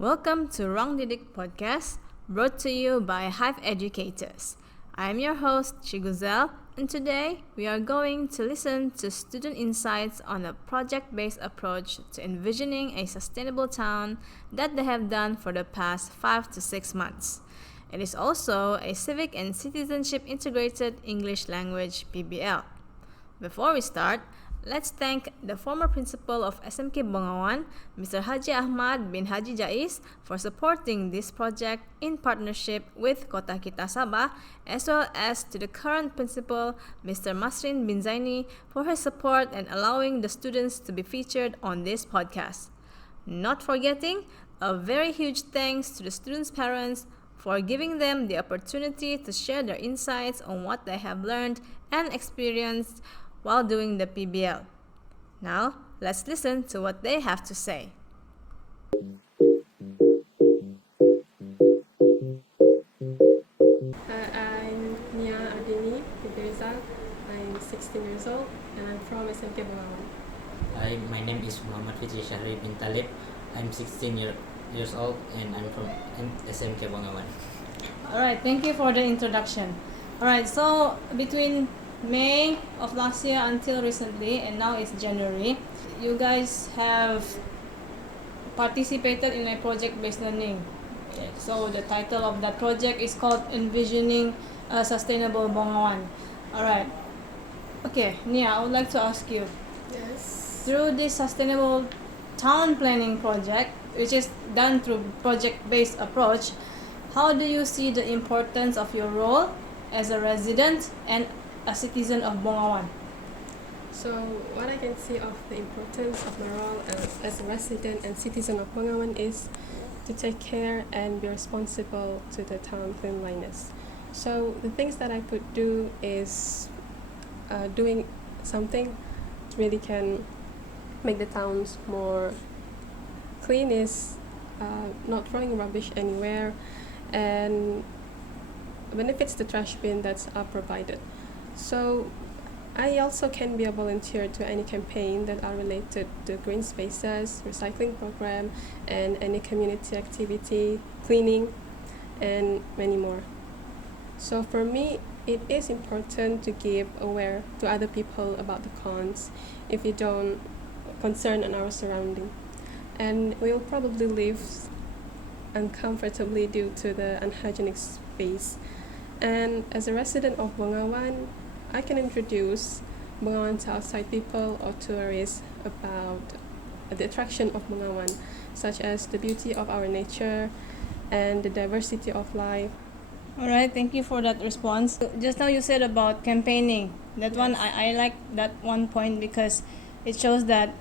Welcome to Wrong Didik Podcast, brought to you by Hive Educators. I am your host, Chiguzel, and today we are going to listen to student insights on a project-based approach to envisioning a sustainable town that they have done for the past 5 to 6 months. It is also a civic and citizenship-integrated English language PBL. Before we start, let's thank the former principal of SMK Bongawan, Mr. Haji Ahmad bin Haji Jais, for supporting this project in partnership with Kota Kita Sabah, as well as to the current principal, Mr. Masrin bin Zaini, for his support and allowing the students to be featured on this podcast. Not forgetting, a very huge thanks to the students' parents for giving them the opportunity to share their insights on what they have learned and experienced while doing the PBL. Now, let's listen to what they have to say. I'm Ardinie, Fitri. I'm 16 years old and I'm from SMK Bongawan. Hi, my name is Muhammad Fitri Sharee bin Talib. I'm 16 years old and I'm from SMK Bongawan. Alright, thank you for the introduction. Alright, so between May of last year until recently, and now it's January, you guys have participated in a project-based learning. So the title of that project is called Envisioning a Sustainable Bongawan. Alright. Okay, Nia, I would like to ask you, Yes. through this sustainable town planning project, which is done through project-based approach, how do you see the importance of your role as a resident and a citizen of Bongawan? So what I can see of the importance of my role as a resident and citizen of Bongawan is to take care and be responsible to the town cleanliness. So the things that I could do is doing something really can make the towns more clean, is not throwing rubbish anywhere, and benefits the trash bin that's provided. So I also can be a volunteer to any campaign that are related to green spaces, recycling program, and any community activity, cleaning, and many more. So for me, it is important to give aware to other people about the cons if you don't concern on our surrounding. And we will probably live uncomfortably due to the unhygienic space. And as a resident of Bongawan, I can introduce Bongawan to outside people or tourists about the attraction of Bongawan, such as the beauty of our nature and the diversity of life. Alright, thank you for that response. Just now you said about campaigning. That one, I like that one point because it shows that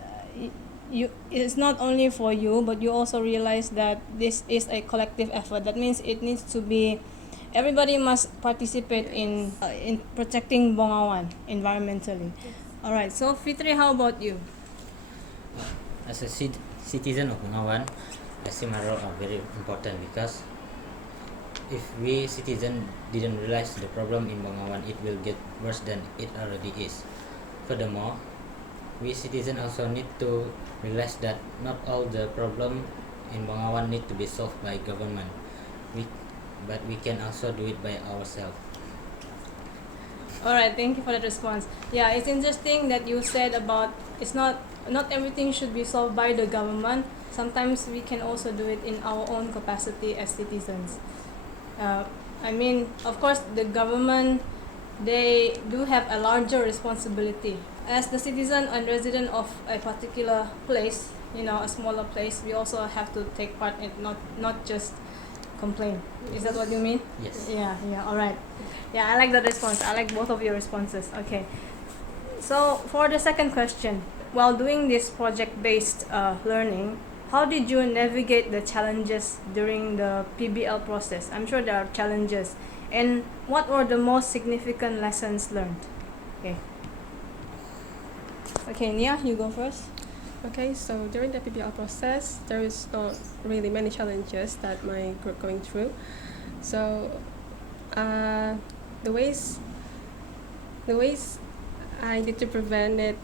it's not only for you, but you also realize that this is a collective effort. That means it needs to be, everybody must participate in protecting Bongawan environmentally. Alright, so Fitri, how about you? As a citizen of Bongawan, I see my role are very important because if we citizens didn't realize the problem in Bongawan, it will get worse than it already is. Furthermore, we citizens also need to realize that not all the problem in Bongawan need to be solved by government. But we can also do it by ourselves. Alright, thank you for that response. Yeah, it's interesting that you said about it's not everything should be solved by the government. Sometimes we can also do it in our own capacity as citizens. I mean, of course, the government, they do have a larger responsibility. As the citizen and resident of a particular place, a smaller place, we also have to take part in not just complain. Is that what you mean? Yes. Yeah, alright. Yeah, I like that response. I like both of your responses. Okay. So, for the second question, while doing this project-based learning, how did you navigate the challenges during the PBL process? I'm sure there are challenges. And what were the most significant lessons learned? Okay, Nia, you go first. Okay, so during the PBL process, there is not really many challenges that my group going through. So the ways I need to prevent it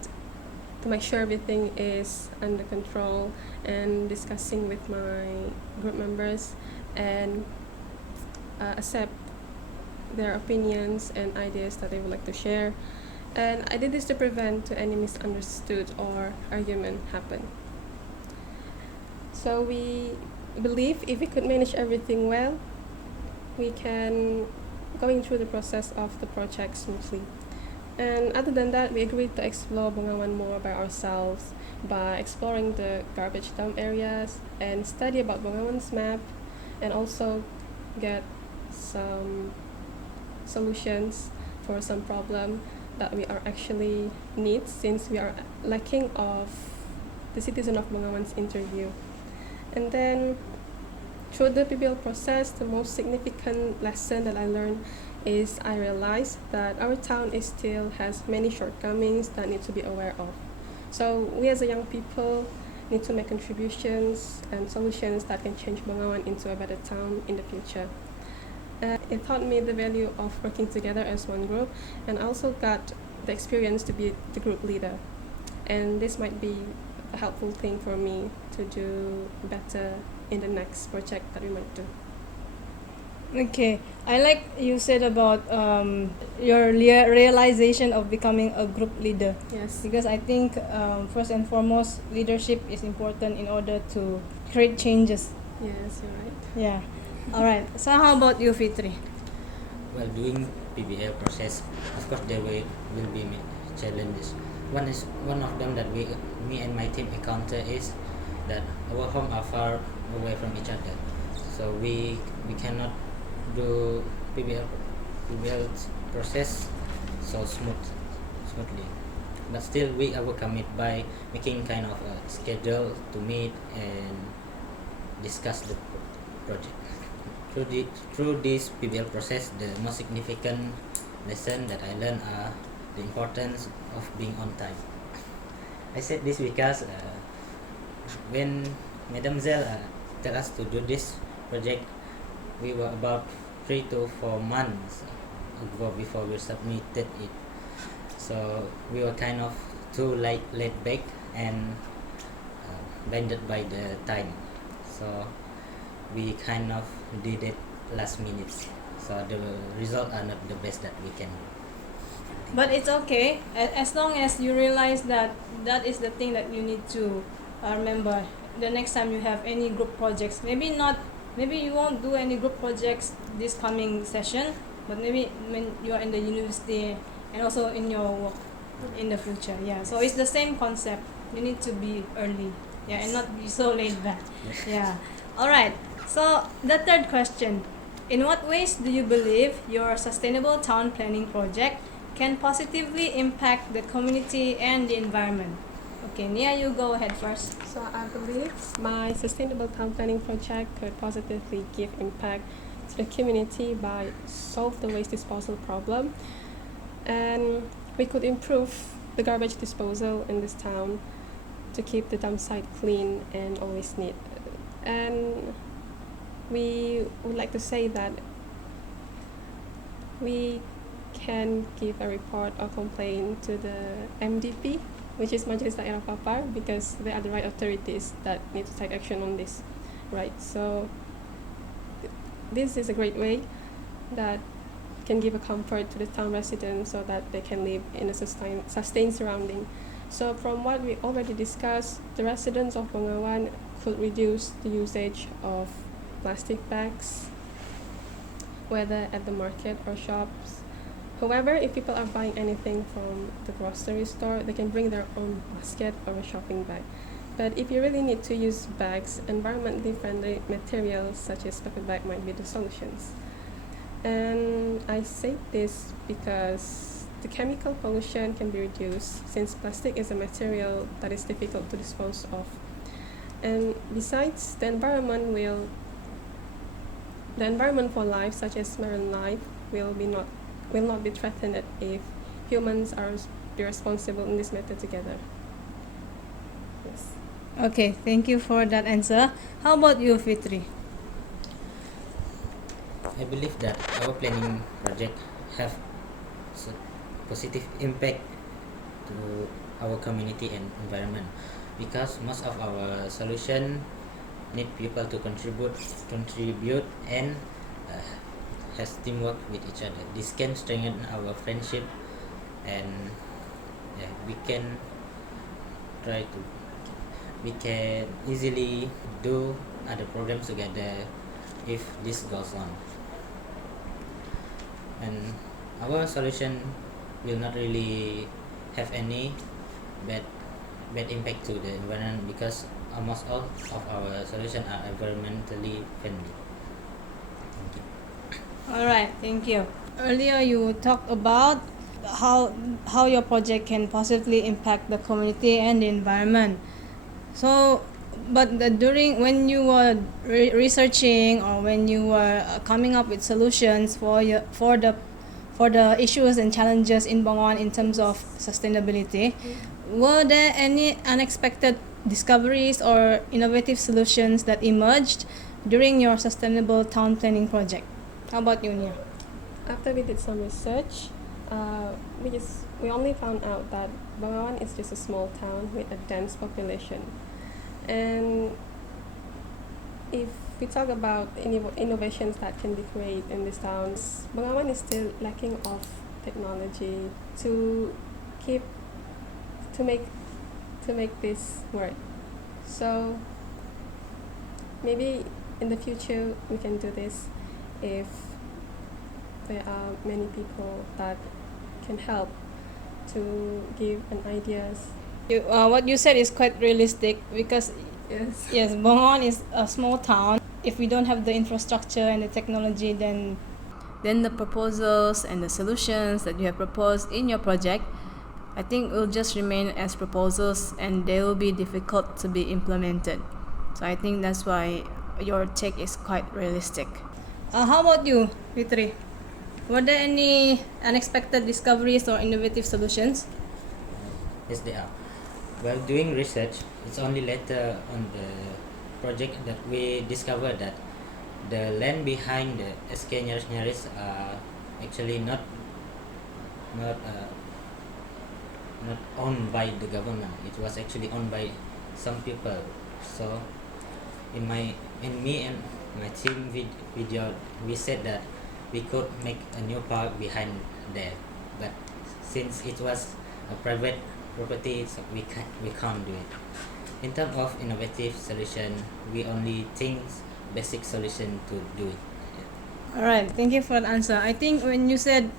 to make sure everything is under control, and discussing with my group members and accept their opinions and ideas that they would like to share. And I did this to prevent any misunderstood or argument happen. So we believe if we could manage everything well, we can going through the process of the project smoothly. And other than that, we agreed to explore Bongawan more by ourselves by exploring the garbage dump areas and study about Bongawan's map, and also get some solutions for some problem that we are actually need, since we are lacking of the citizen of Bongawan's interview. And then through the PBL process, the most significant lesson that I learned is I realized that our town is still has many shortcomings that need to be aware of. So we as a young people need to make contributions and solutions that can change Bongawan into a better town in the future. It taught me the value of working together as one group, and I also got the experience to be the group leader. And this might be a helpful thing for me to do better in the next project that we might do. Okay, I like you said about your realization of becoming a group leader, Yes. because I think first and foremost leadership is important in order to create changes. Yes, you're right. Yeah. All right. So how about you, Fitri? While doing PBL process, of course there will be challenges. One of them that me and my team encounter is that our home are far away from each other, so we cannot do PBL process so smoothly. But still we overcome it by making kind of a schedule to meet and discuss the project. Through this PBL process, the most significant lesson that I learned are the importance of being on time. I said this because when Madam Zell tell us to do this project, we were about 3 to 4 months ago before we submitted it. So we were kind of too late back and blinded by the time. So we kind of did it last minute. So the results are not the best that we can do. But it's okay as long as you realize that that is the thing that you need to remember the next time you have any group projects. Maybe you won't do any group projects this coming session, but maybe when you are in the university and also in your work in the future. Yeah, so it's the same concept. You need to be early, yeah, and not be so laid back. Yeah. All right. So the third question: in what ways do you believe your sustainable town planning project can positively impact the community and the environment? Okay, Nia, you go ahead first. So I believe my sustainable town planning project could positively give impact to the community by solve the waste disposal problem, and we could improve the garbage disposal in this town to keep the dump site clean and always neat. And we would like to say that we can give a report or complaint to the MDP, which is Majelis Daerah Papar, because they are the right authorities that need to take action on this, right? So this is a great way that can give a comfort to the town residents so that they can live in a sustained surrounding. So from what we already discussed, the residents of Bongawan could reduce the usage of plastic bags, whether at the market or shops. However, if people are buying anything from the grocery store, they can bring their own basket or a shopping bag. But if you really need to use bags, environmentally friendly materials such as paper bag might be the solutions. And I say this because the chemical pollution can be reduced, since plastic is a material that is difficult to dispose of. And besides, the environment for life, such as marine life, will not be threatened if humans are be responsible in this matter together. Yes. Okay, thank you for that answer. How about you, Fitri? I believe that our planning project have positive impact to our community and environment, because most of our solution need people to contribute and has teamwork with each other. This can strengthen our friendship, and we can easily do other programs together if this goes on. And our solution will not really have any bad impact to the environment, because almost all of our solutions are environmentally friendly. Thank you. All right, thank you. Earlier, you talked about how your project can positively impact the community and the environment. So, but during when you were researching, or when you were coming up with solutions for the issues and challenges in Bongawan in terms of sustainability, were there any unexpected discoveries or innovative solutions that emerged during your sustainable town planning project? How about you, Nia? After we did some research, we only found out that Bongawan is just a small town with a dense population. And if we talk about innovations that can be created in these towns, Bongawan is still lacking of technology to make this work. So maybe in the future we can do this if there are many people that can help to give an ideas. What you said is quite realistic, because Yes. Bongawan is a small town. If we don't have the infrastructure and the technology, then the proposals and the solutions that you have proposed in your project, I think will just remain as proposals, and they will be difficult to be implemented. So I think that's why your take is quite realistic. How about you, Fitri? Were there any unexpected discoveries or innovative solutions? Yes, they are. While doing research, it's only later on the project that we discovered that the land behind the SK Nyaris are actually not owned by the government. It was actually owned by some people. So in me and my team video, we said that we could make a new park behind there, but since it was a private property, so we can't do it. In terms of innovative solution, we only think basic solution to do it. All right, thank you for the answer. I think when you said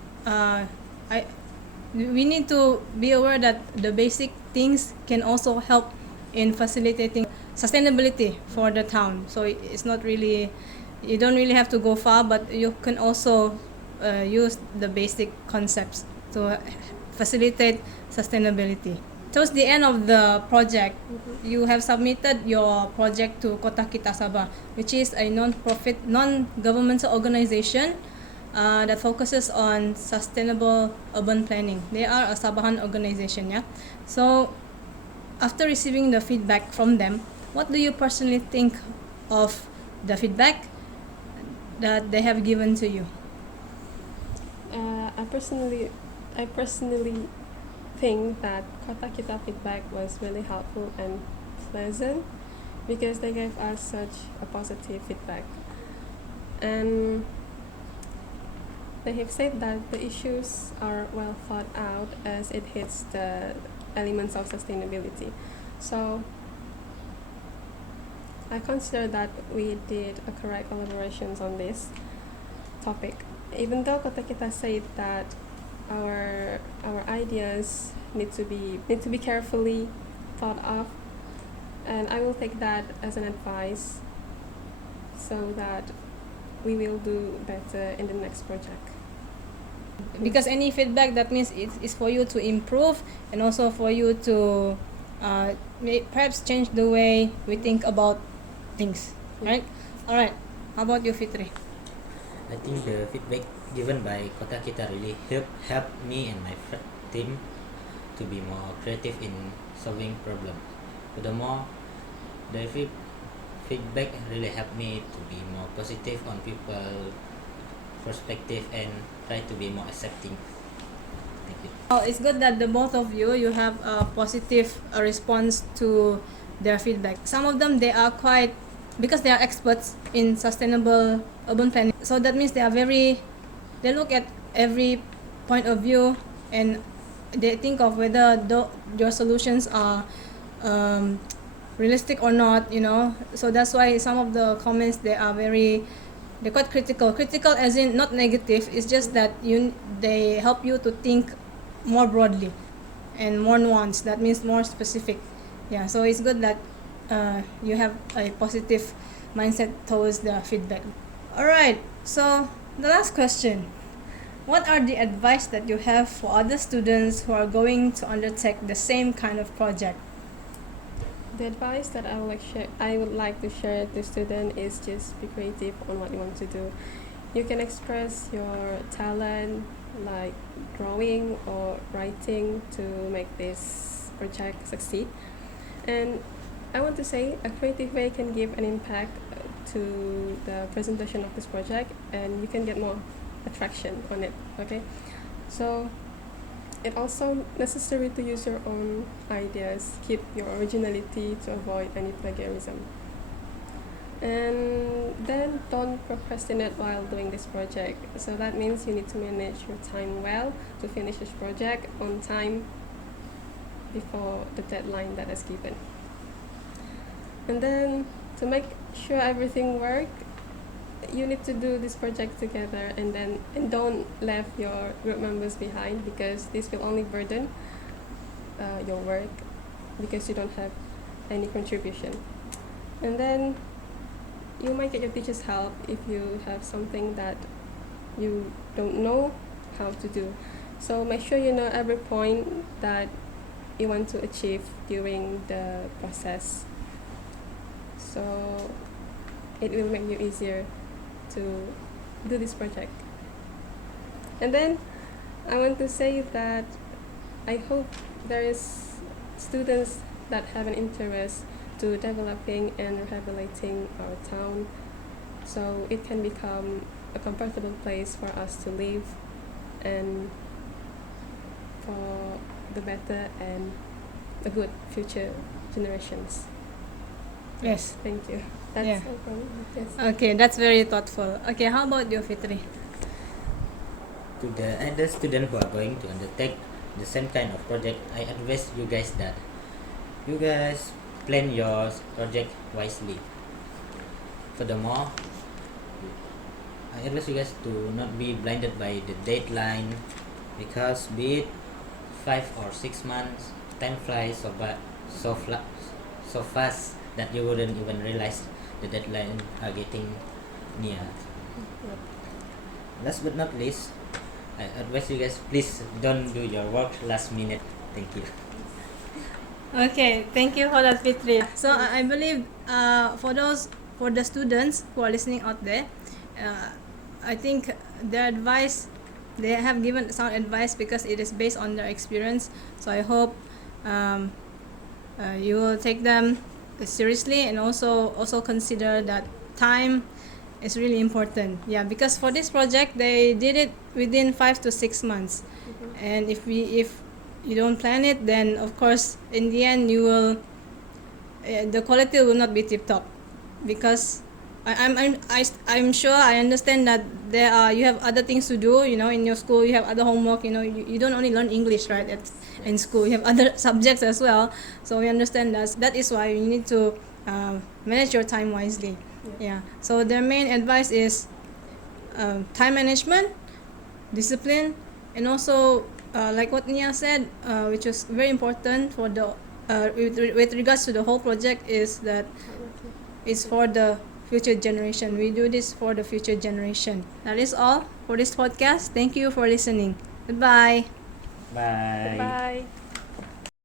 we need to be aware that the basic things can also help in facilitating sustainability for the town. So it's not really, you don't really have to go far, but you can also use the basic concepts to facilitate sustainability. Towards the end of the project, you have submitted your project to Kota Kita Sabah, which is a non-profit, non-governmental organization that focuses on sustainable urban planning. They are a Sabahan organization, yeah. So, after receiving the feedback from them, what do you personally think of the feedback that they have given to you? I personally think that Kota Kita feedback was really helpful and pleasant, because they gave us such a positive feedback. And they have said that the issues are well thought out as it hits the elements of sustainability. So I consider that we did a correct collaborations on this topic. Even though Kota Kita said that our ideas need to be carefully thought of, and I will take that as an advice so that we will do better in the next project. Because any feedback, that means it's for you to improve, and also for you to perhaps change the way we think about things, right? All right. How about you, Fitri? I think the feedback given by Kota Kita really helped me and my team to be more creative in solving problems. Furthermore, the feedback really helped me to be more positive on people's perspective and try to be more accepting. Thank you. Well, it's good that the both of you have a positive response to their feedback. Some of them, they are quite, because they are experts in sustainable urban planning, so that means they look at every point of view and they think of whether your solutions are realistic or not, so that's why some of the comments, they're quite critical as in not negative. It's just that they help you to think more broadly and more nuanced. That means more specific. Yeah, so it's good that you have a positive mindset towards the feedback. All right, so the last question: what are the advice that you have for other students who are going to undertake the same kind of project? The advice that I would like to share to students is just be creative on what you want to do. You can express your talent like drawing or writing to make this project succeed. And I want to say a creative way can give an impact to the presentation of this project, and you can get more attraction on it. Okay, so it also necessary to use your own ideas, keep your originality to avoid any plagiarism. And then don't procrastinate while doing this project. So that means you need to manage your time well to finish this project on time before the deadline that is given. And then to make sure everything works, you need to do this project together, and don't leave your group members behind, because this will only burden your work because you don't have any contribution. And then you might get your teacher's help if you have something that you don't know how to do. So make sure you know every point that you want to achieve during the process. So it will make you easier to do this project. And then I want to say that I hope there is students that have an interest to developing and rehabilitating our town, so it can become a comfortable place for us to live and for the better and the good future generations. Yes. Thank you. That's Yeah. all from me. Yes. Okay, that's very thoughtful. Okay, how about you, Fitri? To the other students who are going to undertake the same kind of project, I advise you guys that you guys plan your project wisely. Furthermore, I advise you guys to not be blinded by the deadline, because be it 5 or 6 months, time flies so fast that you wouldn't even realize the deadline are getting near. Yep. Last but not least, I advise you guys, please don't do your work last minute. Thank you. Okay, thank you for that, Fitri. So I believe for the students who are listening out there, I think their advice, they have given sound advice because it is based on their experience. So I hope you will take them seriously, and also consider that time is really important. Yeah, because for this project they did it within 5 to 6 months. And if you don't plan it, then of course in the end you will the quality will not be tip top, because I'm sure I understand that you have other things to do, in your school. You have other homework, you don't only learn English, right, in school. You have other subjects as well, so we understand that is why you need to manage your time wisely. Yeah, so their main advice is time management, discipline, and also like what Nia said, which was very important for the with regards to the whole project, is that it's for the future generation. We do this for the future generation. That is all for this podcast. Thank you for listening. Goodbye. Bye. Bye.